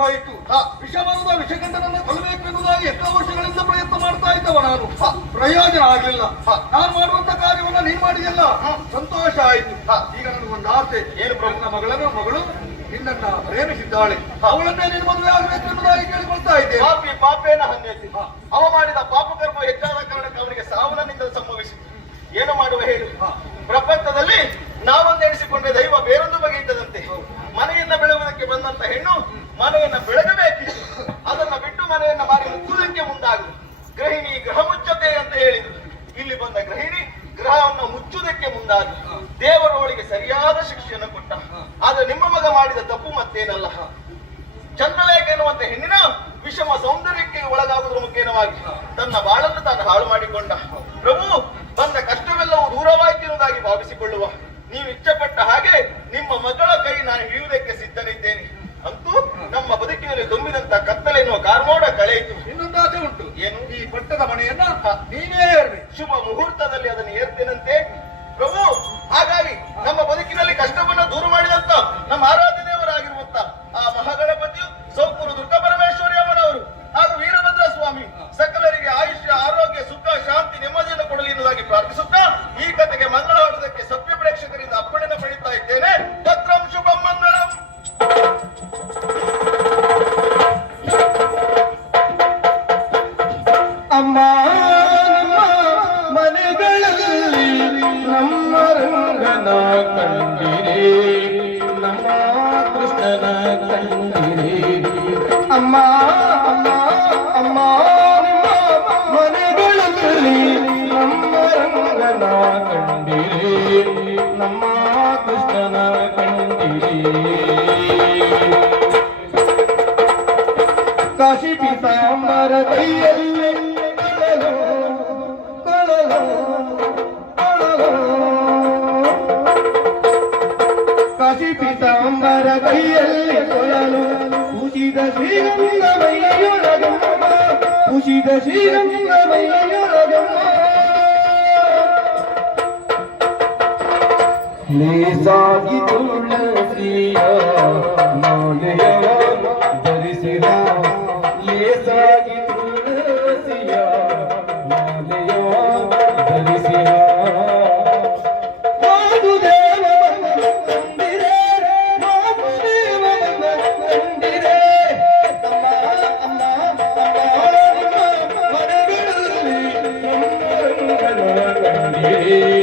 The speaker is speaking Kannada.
ಹೋಯಿತು. ವಿಷಮರದ ವಿಷಗಂಧನನ್ನು ಕೊಲ್ಲಬೇಕು ಎನ್ನುವುದಾಗಿ ಎಷ್ಟೋ ವರ್ಷಗಳಿಂದ ಪ್ರಯತ್ನ ಮಾಡ್ತಾ ಇದ್ದವ ನಾನು. ಪ್ರಯೋಜನ ಆಗಲಿಲ್ಲ. ನಾನು ಮಾಡುವಂತ ಕಾರ್ಯವನ್ನ ನೀನು ಮಾಡಿದೆಲ್ಲ ಸಂತೋಷ ಆಯಿತು. ಈಗ ನನಗೊಂದು ಆಸೆ. ಏನು ನನ್ನ ಮಗಳು ನಿನ್ನನ್ನ ಪ್ರೇಮಿಸಿದ್ದಾಳೆ, ಅವಳನ್ನೇ ನೀನು ಮದುವೆ ಆಗಬೇಕು ಎನ್ನುವುದಾಗಿ ಕೇಳಿಕೊಳ್ತಾ ಇದ್ದೆ. ಪಾಪೇನ ಹನ್ನೆತ್ತಿ ಅವ ಮಾಡಿದ ಪಾಪಕರ್ಮ ಹೆಚ್ಚಾದ ಕಾರಣಕ್ಕೆ ಅವನಿಗೆ ಸಾವನನಿಂದ ಸಂಭವಿಸಿತು. ಏನು ಮಾಡುವ ಹೇಳು? ಪ್ರಪಂಚದಲ್ಲಿ ನಾವೊಂದೆಣಿಸಿಕೊಂಡ್ರೆ ದೈವ ಬೇರೊಂದು ಬಗೆ ಇದ್ದದಂತೆ. ಮನೆಯನ್ನ ಬೆಳೆಯುವುದಕ್ಕೆ ಬಂದಂತ ಹೆಣ್ಣು ಮನೆಯನ್ನ ಬೆಳಗಬೇಕಿತ್ತು. ಅದನ್ನ ಬಿಟ್ಟು ಮನೆಯನ್ನ ಮಾರಿ ಮುಚ್ಚುವುದಕ್ಕೆ ಮುಂದಾಗು. ಗೃಹಿಣಿ ಗೃಹ ಮುಚ್ಚತೆ ಅಂತ ಹೇಳಿದ್ರು. ಇಲ್ಲಿ ಬಂದ ಗೃಹಿಣಿ ಗ್ರಹವನ್ನು ಮುಚ್ಚುವುದಕ್ಕೆ ಮುಂದಾದ. ದೇವರು ಅವಳಿಗೆ ಸರಿಯಾದ ಶಿಕ್ಷೆಯನ್ನು ಕೊಟ್ಟ. ಆದ್ರೆ ನಿಮ್ಮ ಮಗ ಮಾಡಿದ ತಪ್ಪು ಮತ್ತೇನಲ್ಲ. ಚಂದ್ರಲೇಖ ಎನ್ನುವಂತ ಹೆಣ್ಣಿನ ವಿಷಮ ಸೌಂದರ್ಯಕ್ಕೆ ಒಳಗಾಗುವುದರ ಮುಖೇನವಾಗಿ ತನ್ನ ಬಾಳನ್ನು ತಾನು ಹಾಳು ಮಾಡಿಕೊಂಡ. ಪ್ರಭು, ಬಂದ ಕಷ್ಟವೆಲ್ಲವೂ ದೂರವಾಯಿತು ಎನ್ನುವುದಾಗಿ ಭಾವಿಸಿಕೊಳ್ಳುವ. ನೀವು ಇಚ್ಛಪಟ್ಟ ಹಾಗೆ ನಿಮ್ಮ ಮಗಳ ಕೈ ನಾನು ಹಿಡಿಯುವುದಕ್ಕೆ ಸಿದ್ಧನಿದ್ದೇನೆ. ಅಂತೂ ನಮ್ಮ ಬದುಕಿನಲ್ಲಿ ತುಂಬಿದಂತ ಕತ್ತಲೆ ಎನ್ನುವ ಕಾರ್ಮೋಡ ಕಳೆಯಿತು. ಇನ್ನೊಂದು ಆಸೆ ಉಂಟು. ಏನು? ಈ ಪಟ್ಟದ ಮನೆಯನ್ನ ನೀನೇ ಏರ್ಬೇಕು. ಶುಭ ಮುಹೂರ್ತದಲ್ಲಿ ಅದನ್ನು ಏರ್ತೇನಂತೆ ಪ್ರಭು. ಹಾಗಾಗಿ ನಮ್ಮ ಬದುಕಿನಲ್ಲಿ ಕಷ್ಟವನ್ನು ದೂರ ಮಾಡಿದಂತ ನಮ್ಮ ಆರಾಧ್ಯ ದೇವರಾಗಿರುವಂತ ಆ ಮಹಾಗಣಪತಿಯು ಸೌಕೂರು ದುರ್ಗಾ ಪರಮೇಶ್ವರಿ ಅಮ್ಮನವರು ಹಾಗೂ ವೀರಭದ್ರ ಸ್ವಾಮಿ ಸಕಲರಿಗೆ ಆಯುಷ್ಯ, ಆರೋಗ್ಯ, ಸುಖ, ಶಾಂತಿ, ನೆಮ್ಮದಿಯನ್ನು ಕೊಡಲಿ ಎನ್ನುವುದಾಗಿ ಪ್ರಾರ್ಥಿಸುತ್ತಾ ಈ ಕಥೆಗೆ ಮಂಗಳ ಹಾಡುವುದಕ್ಕೆ ಸಭ್ಯ ಪ್ರೇಕ್ಷಕರಿಂದ ಅಪ್ಪಣೆಯನ್ನು ಪಡೆಯುತ್ತಾ ಇದ್ದೇನೆ. ಪತ್ರಂ ಶುಭಂ ಮಂಗಳಂ. ಅಮ್ಮ ಮನೆಗಳಲ್ಲಿ ನಮ್ಮ ರಂಗನ ಕಂಡಿರೆ, ನಮ್ಮ ಕೃಷ್ಣನ ಕಂಡಿರೆ. ಅಮ್ಮ ಅಮ್ಮ ಅಮ್ಮ ಮನೆಗಳಲ್ಲಿ ನಮ್ಮ ರಂಗನ ಕಂಡಿರೆ, ನಮ್ಮ ಕೃಷ್ಣನ ಕಂಡಿರೆ. ಕಾಶಿ ಪೀತಾಂಬರ ಕೈಯಲ್ಲಿ ಕಳಲು ಕಳಲು ಕಳಲು. ಕಾಶಿ ಪೀತಾಂಬರ ಕೈಯಲ್ಲಿ ಕೊಳಲು ಕುಸಿದ ಶ್ರೀರಂಗಮಯ್ಯೊಳಗಮ್ಮ, ಕುಸಿದ ಶ್ರೀರಂಗಮಯ್ಯೊಳಗಮ್ಮ. ಲೇಸಾಗಿ ತುಳಸಿಯ ಮಾಲೆಯ ಧರಿಸಿದ, ಲೇಸಾಗಿ ತುಳಸಿಯ ಮಾಲೆಯ ಧರಿಸಿದ. ವಾಸುದೇವ ಬಂದಿರೆ, ವಾಸುದೇವ ಬಂದಿರೆ. ಅಮ್ಮ ಅಮ್ಮ ಅಮ್ಮ ಮನೆಗಳಲ್ಲಿ ನಮ್ಮ ರಂಗನ ಕಂಡಿರೆ.